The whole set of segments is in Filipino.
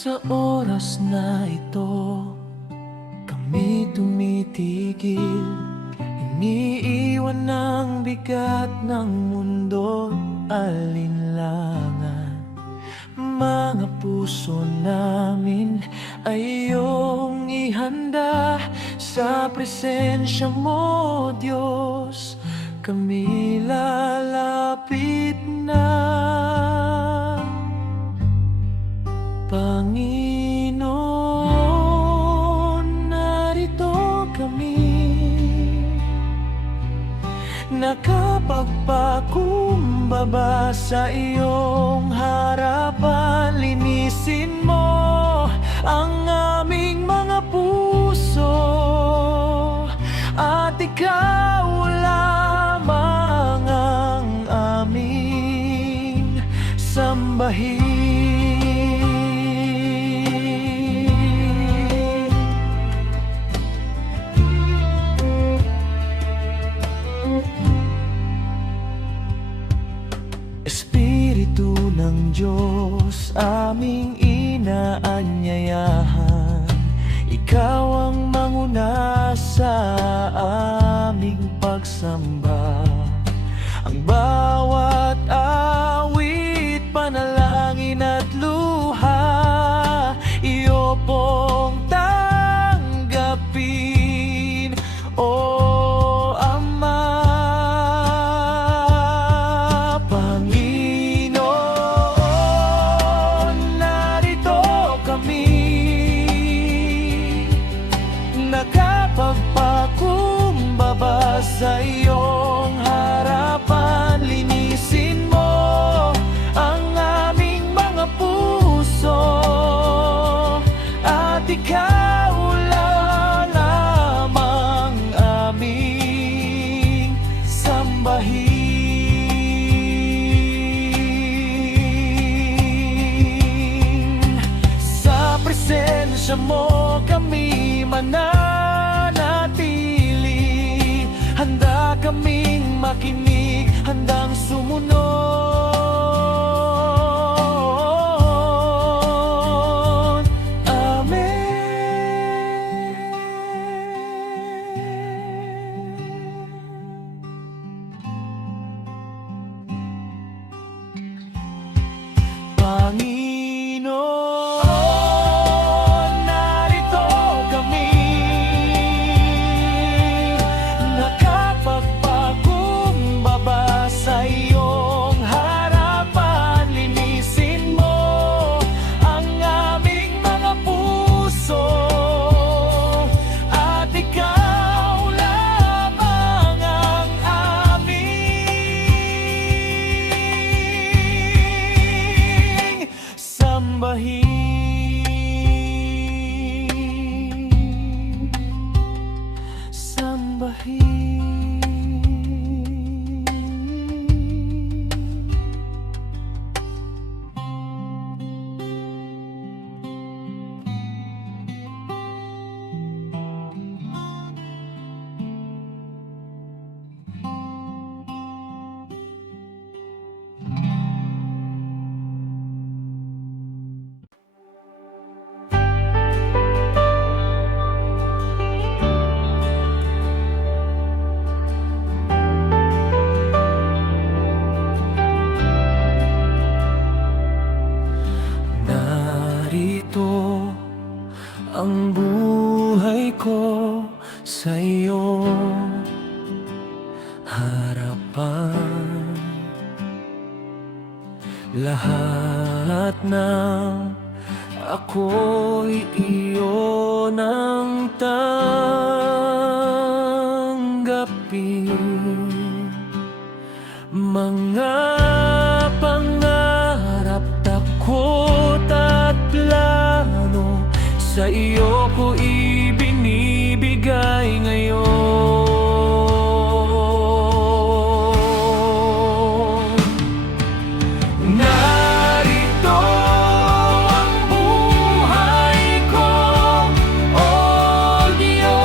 Sa oras na ito, kami tumitigil. Iniiwan ng bigat ng mundo, alinlangan. Mga puso namin ay iyong ihanda. Sa presensya mo, Diyos, kami lalapit na. Panginoon, narito kami, nakapagpakumbaba sa iyong harapan. Linisin mo ang aming mga puso, at ikaw lamang ang aming sambahin. Espiritu ng Diyos, aming inaanyayahan. Ikaw ang manguna sa aming pagsamba. Ang bawat awit, panalangin at luha, iyo pong tanggapin, O Ama. Panginoon, narito kami, nakapagpakumbaba sa iyong harapan. Linisin mo ang aming mga puso, at ikaw lamang aming sambahin. Sa presensya mo kami mananatili, handa kaming makinig, handang sumunod. Amen. Panginoon, narito kami, nakapagpakumbaba sa iyong harapan. Linisin mo ang aming mga puso, at ikaw lamang ang aming sambahin. Narito ang buhay ko sa iyong harapan. Lahat ng ako'y iyo nang tanggapin. Mga pangarap, takot at plano, sa iyo ko ibinibigay ngayon. Narito ang buhay ko, O Diyos.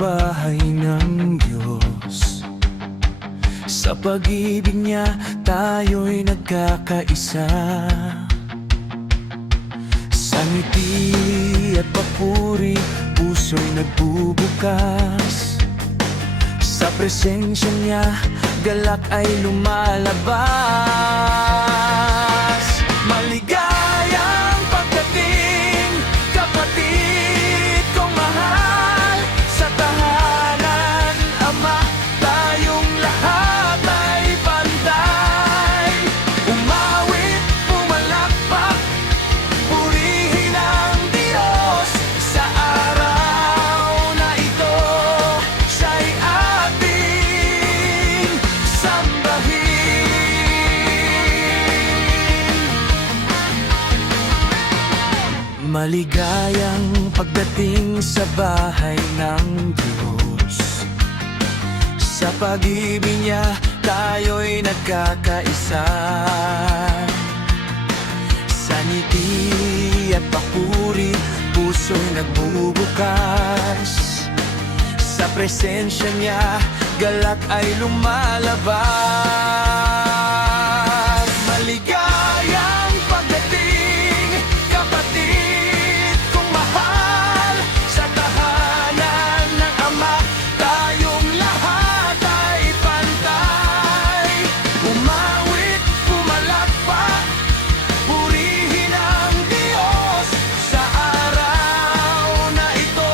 bahay ng Diyos. Sa pag-ibig niya tayo'y nagkakaisa. Sa ngiti at papuri, puso'y nagbubukas. Sa presensya niya, galak ay lumalabas. Maligayang pagdating, kapatid kong mahal. Sa tahanan, Ama, tayong lahat ay pantay. Umawit, pumalakpak, purihin ang Diyos. Sa araw na ito, siya'y ating sambahin. Maligayang pagdating sa bahay ng Diyos. Sa pag-ibig niya tayo'y nagkakaisa. Sa ngiti at papuri, puso'y nagbubukas. Sa presensya niya, galak ay lumalabas. Maligayang pagdating, kapatid kong mahal. Sa tahanan ng Ama, tayong lahat ay pantay. Umawit, pumalakpak, purihin ang Diyos. Sa araw na ito,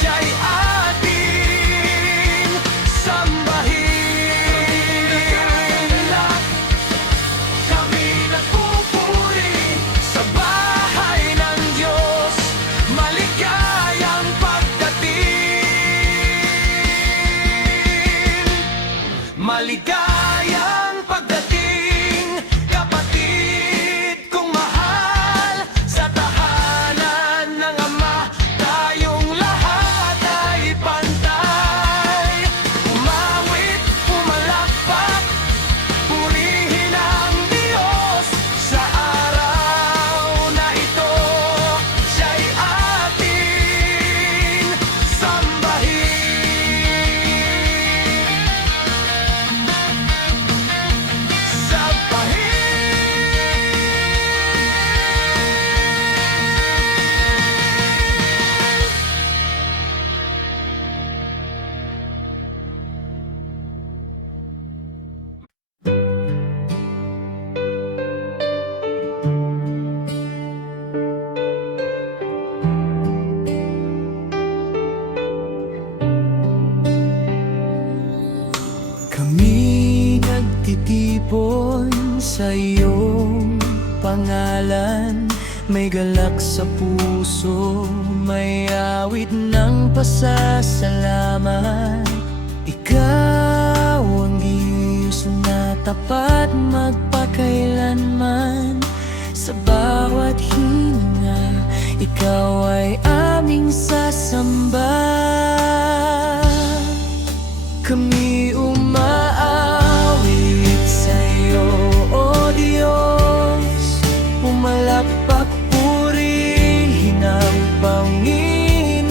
siya'y ating sambahin. Kami nagpupuri sa bahay ng Diyos. Maligayang pagdating. Maligayang pagdating, kapatid kong mahal. Sa tahanan ng Ama, tayong lahat ay pantay. Umawit, pumalakpak, purihin ang Diyos. Sa araw na ito, siya'y ating Kami nagtitipon sa iyong pangalan. May galak sa puso, may awit ng pasasalamat. Ikaw ang Diyos na tapat magpakailanman. Sa bawat hininga, ikaw ay aming sasamba. Kami umaawit sa iyo, O Diyos. Pumalakpak, purihin ang Panginoon.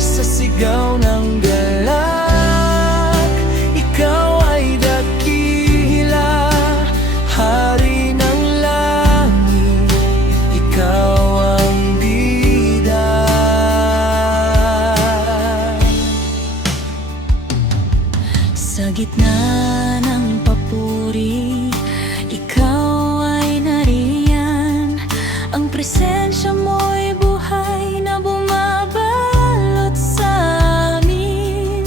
Sa sigaw ng galak, ikaw ay dakila. Hari ng langit, ikaw ang bida. Sa gitna ng papuri, ikaw ay nariyan. Ang presensya mo'y buhay na bumabalot sa amin.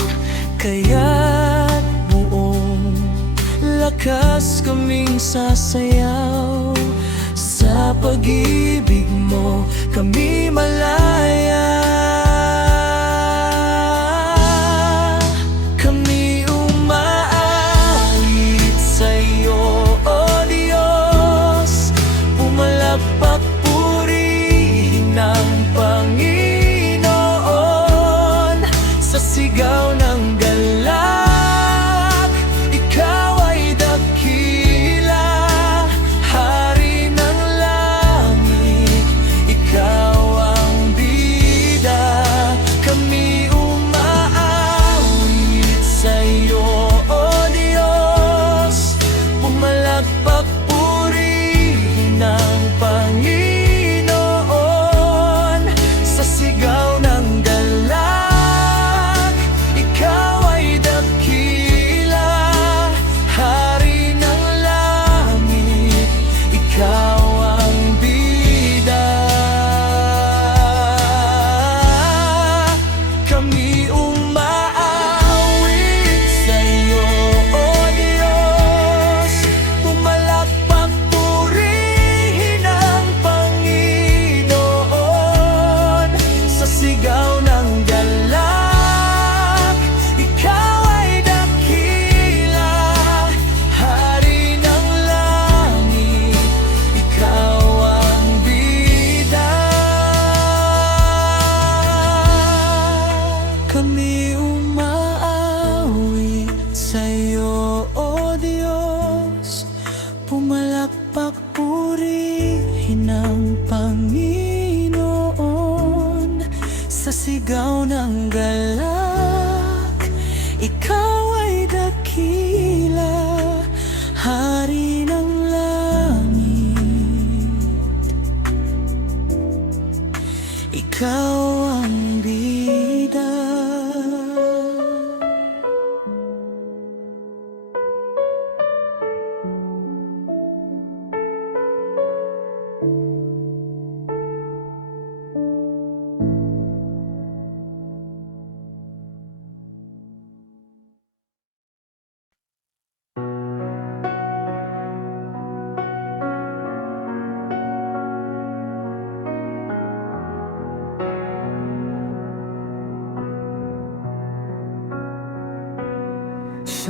Kaya't buong lakas kaming sasayaw. Sa pag-ibig mo kami malaya. Sigaw ng galak, ikaw ay dakila. Hari ng langit, ikaw ang bida.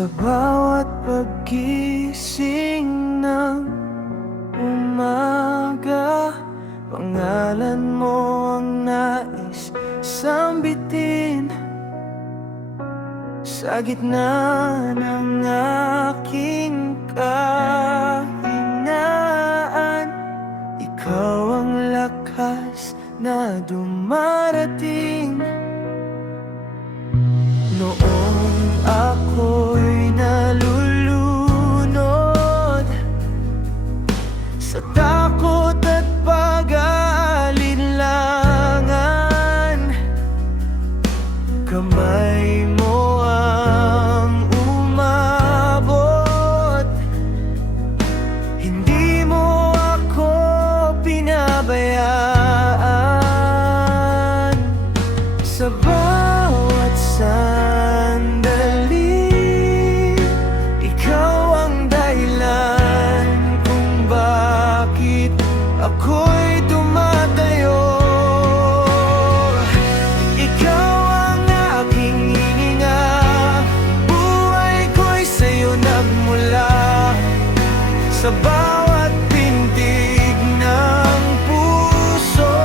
Sa bawat paggising ng umaga, pangalan mo ang nais sambitin. Sa gitna ng aking kahinaan, ikaw ang lakas na dumarating. Noong ako'y nalulunod sa takot at pag-aalinlangan, kamay mo ang umabot. Hindi mo ako pinabayaan. Sa bawat sandali, ikaw ang dahilan kung bakit ako'y tumatayo. Ikaw ang aking hininga, buhay ko'y sa'yo nagmula. Sa bawat pintig ng puso,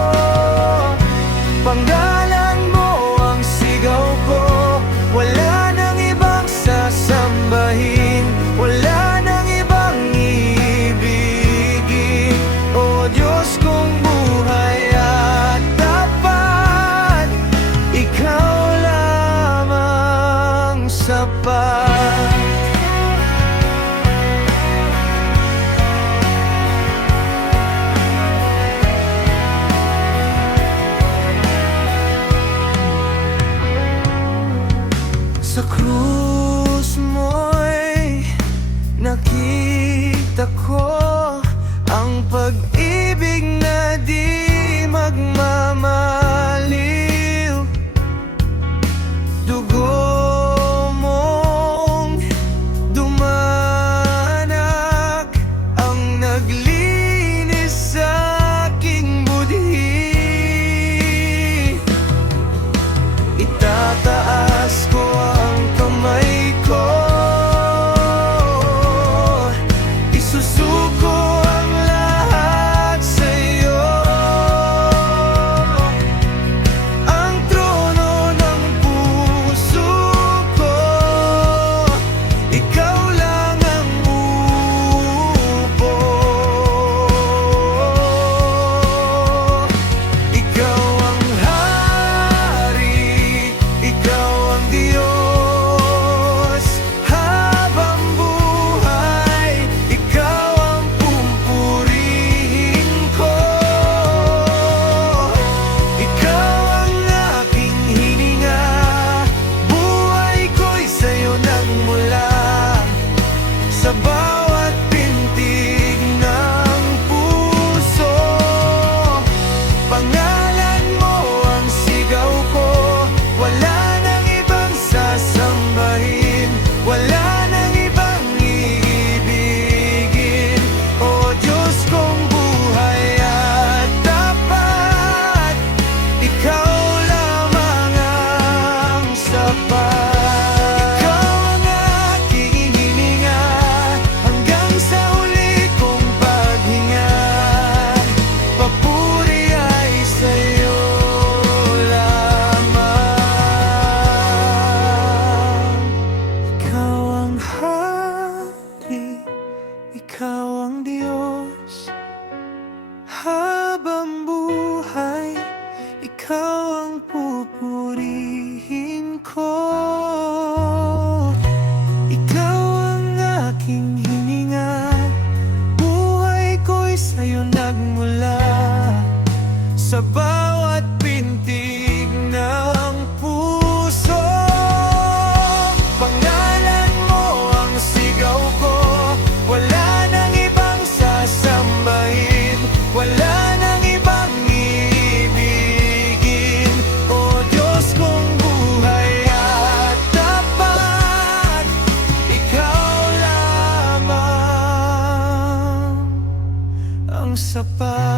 panggalan mo ang sigaw ko. Wala nang ibang sasambahin, wala nang ibang iibigin. O Diyos kong buhay at tapat, ikaw lamang sapat. Sa krus mo'y nakita ko ang pag-ibig na di magmamaliw. Dugo mong dumanak ang naglinis sa aking budhi. Itataas ko ang kamay ko, isusuko ang lahat sa'yo. Ang trono ng puso ko, ikaw lang ang uupo. Ikaw ang hari, ikaw ang Diyos. Habang buhay, ikaw ang pupurihin ko. Ikaw ang aking hininga, buhay ko'y sa'yo nagmula. Sa bawat pintig ng puso, pangalan mo ang sigaw ko. Wala nang ibang sasambahin, wala nang ibang iibigin. O Diyos kong buhay at tapat, ikaw lamang ang sapat. Ikaw ang aking hininga, hanggang sa huli kong paghinga. Papuri ay sa'yo lamang. Ikaw ang hari, ikaw ang Diyos. Habang buhay, ikaw ang pupurihin ko. Ikaw ang aking hininga, buhay ko'y sa'yo nagmula. Sa bawat pintig ng puso, pangalan mo ang sigaw ko. Wala nang ibang sasambahin, wala nang ibang iibigin. O Diyos kong buhay at tapat, ikaw lamang ang sapat.